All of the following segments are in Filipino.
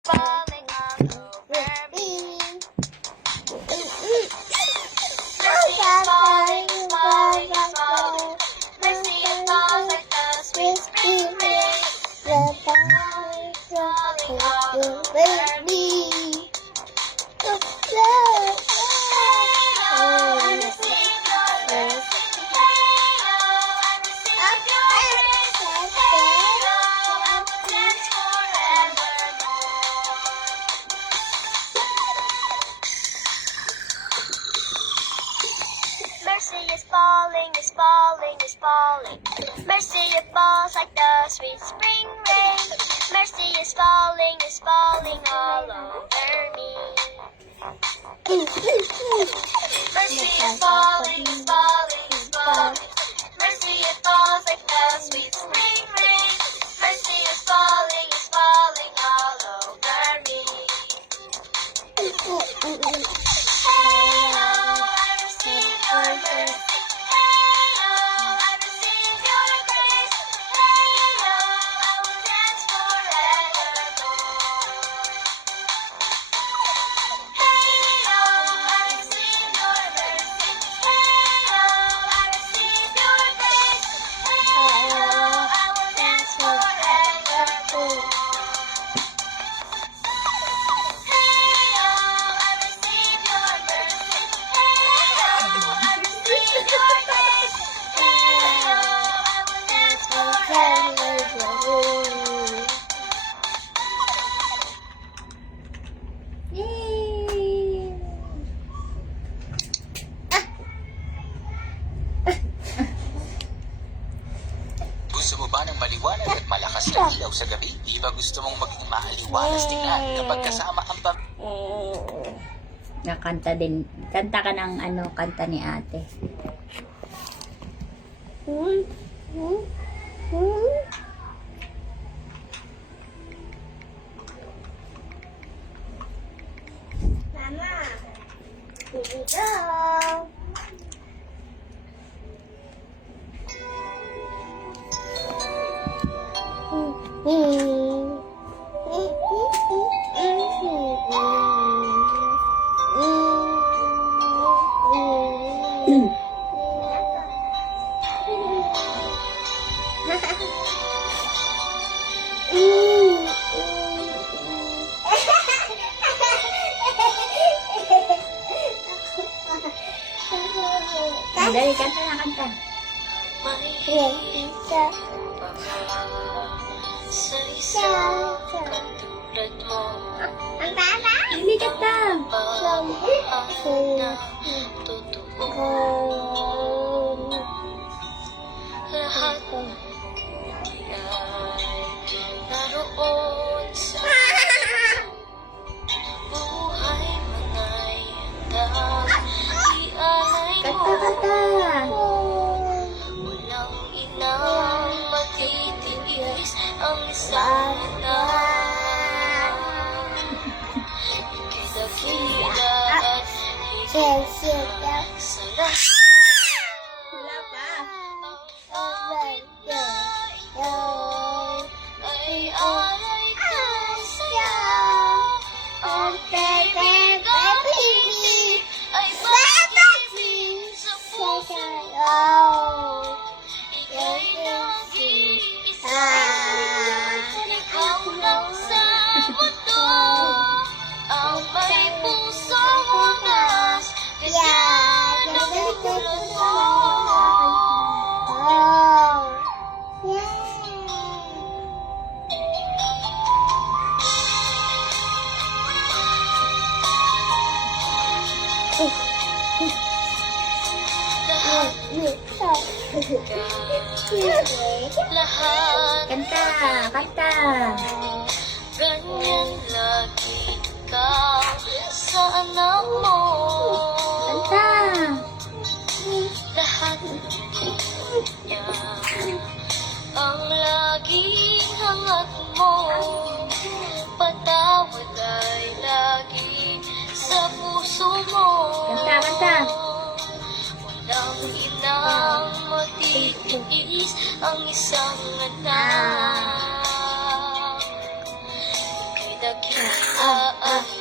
falling all over me. Mercy is falling, is falling, is falling. Mercy is falling like the sweet spring rain. Falling all over me. Mercy is falling, is falling, is falling. Mercy, it falls like the sweet spring rain. Mercy is falling all over me. Mercy is falling, is falling, is falling. Mercy, it falls like the sweet spring rain. Mercy is falling all over me. Hey, oh, I receive your mercy. Hey, oh, I receive your grace. Hey, oh, I will dance forevermore. Hey, oh, I receive your mercy. Hey, oh, I receive your grace. Hey, oh, I will dance forevermore. Hey, oh, I receive your mercy. Hey, oh, I receive your grace. Hey, oh, I will dance forevermore. Gusto mo ba ng maliwanag at malakas na ilaw sa gabi? Di ba gusto mong maging maaliwalas tingnan kapag kasama ang Nakanta din. Kanta ka ng kanta ni ate. Mama, here we go. Dali, kanta na kanta. Sa isang katulad mo, Hindi kanta. pagmamahal na totoo. Lahat ng buti ay naroon sa buhay man ay handang ialay mo. Kanta. Walang inang matitiis ang isang anak. Ika'y dakila at higit sa lahat. Wala pa. Ang awit na ito ay alay ko sa'yo. Ang pag-ibig ay pag-ibig sa puso ko. Ika'y nag-iisa. Ikaw lang sa mundo ang may pusong wagas. Ganyan ang tulad mo. Lahat Kanta. Kanta. ganyan lagi ikaw sa anak mo. Kanta. Lahat niya ang laging hangat mo. Patawad ay lagi sa puso mo. Kanta, kanta. Walang inang matitiis ang isang anak. Ika'y dakila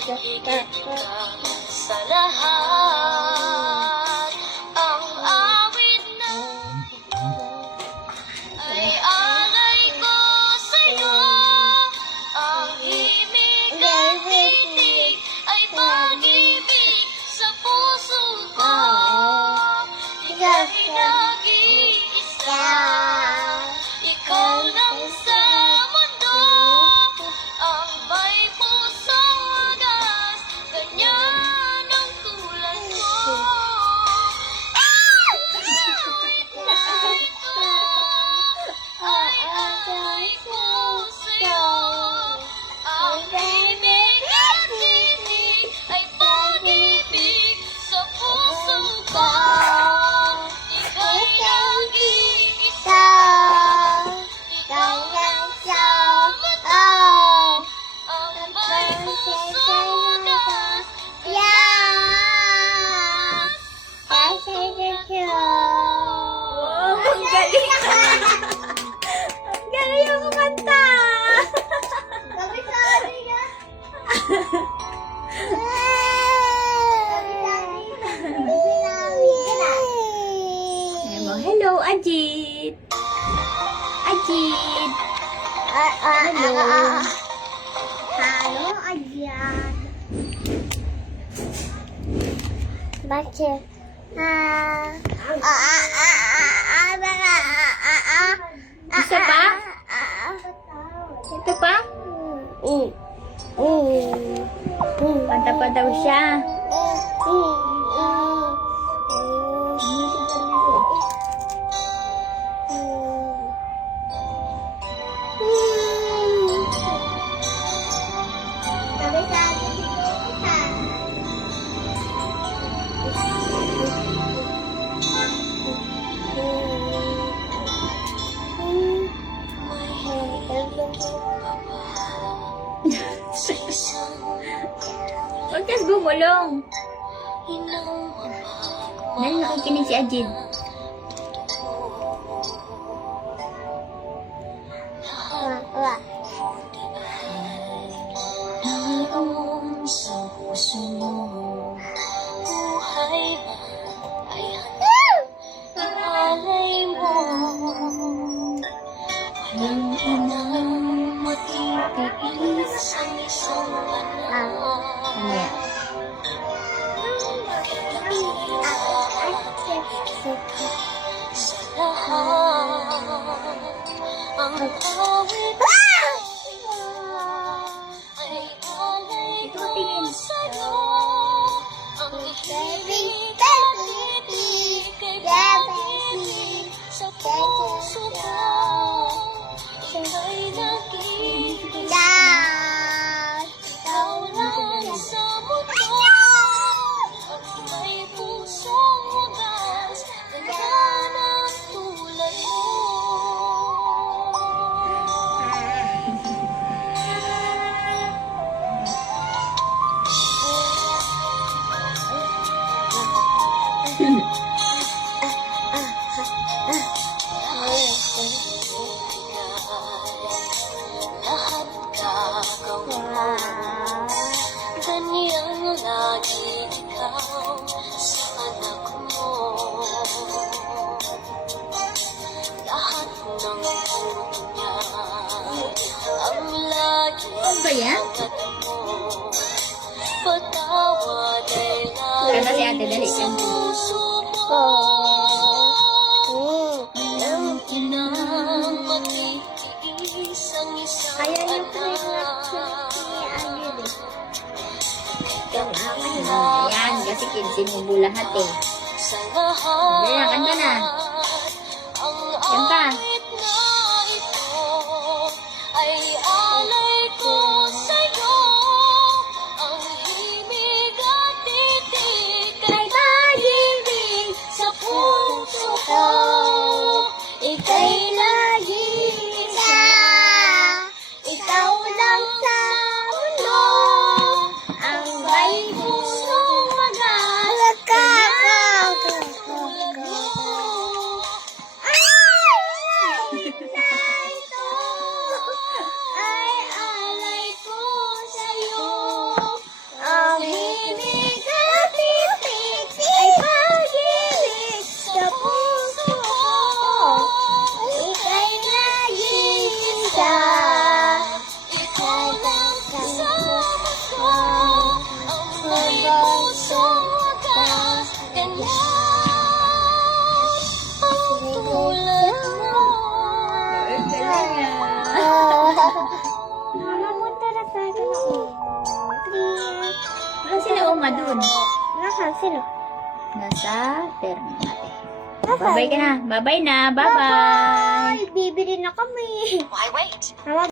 higit ka sa lahat. Ang awit na ay alay ko sa'yo. Ang himig at titig ay pag-ibig sa puso ko. Ika'y nag-iisa, ikaw lang sa mundo. Ang may pusong wagas, ganyan ang tulad mo. Ay alay ko sa'yo. Ang himig at titig ay pag-ibig sa puso ko. Ika'y nag-iisa, ikaw lang sa mundo. Ang may pusong wagas, Wow, ang galing! Ang galing mo kanta! Ayan mo, hello, Ajit! Ajit! Hello! Halo ajan. Baca. Isa pa? Ito pa? Kanta pa daw siya. Huwag kas gumulong. Dahil nakikinig si Ajit. Naroon sa puso mo, buhay na ay ialay mo. Walang inang matitiis ang isang anak. Mamaya. Sa lahat, ang awit ay alay ko sa'yo. Ang himig at titig ay pag-ibig sa puso ko. Ika'y nag-iisa, ikaw lang sa mundo. Ang may pusong wagas, ganyan ang tulad mo. Lahat gagawin mo, ganyan lagi ikaw sa anak mo. Lahat ng buto niya ang lagi Ano ba yan? agad mo. Patawad ay Kanta si Ate, dali. sa puso mo. Walang inang matitiis ang isang Kaya yung Ayan, kasi kinsinubo lahat eh. sa lahat. Ayan, kanta na. Ang Kanta. awit na ito ay alay ko sa'yo. Ang himig at titig ay pag-ibig sa puso ko. Ika'y nag-iisa, ikaw lang sa mundo. Ang may pusong wagas, ganyan ang tulad mo. Saan sila Uma dun? Nasaan sila? Nasa terminal. Nasaan? Bye-bye ka na. Bye-bye na. Bye-bye. Ay, bibili na kami. Why wait? Mama,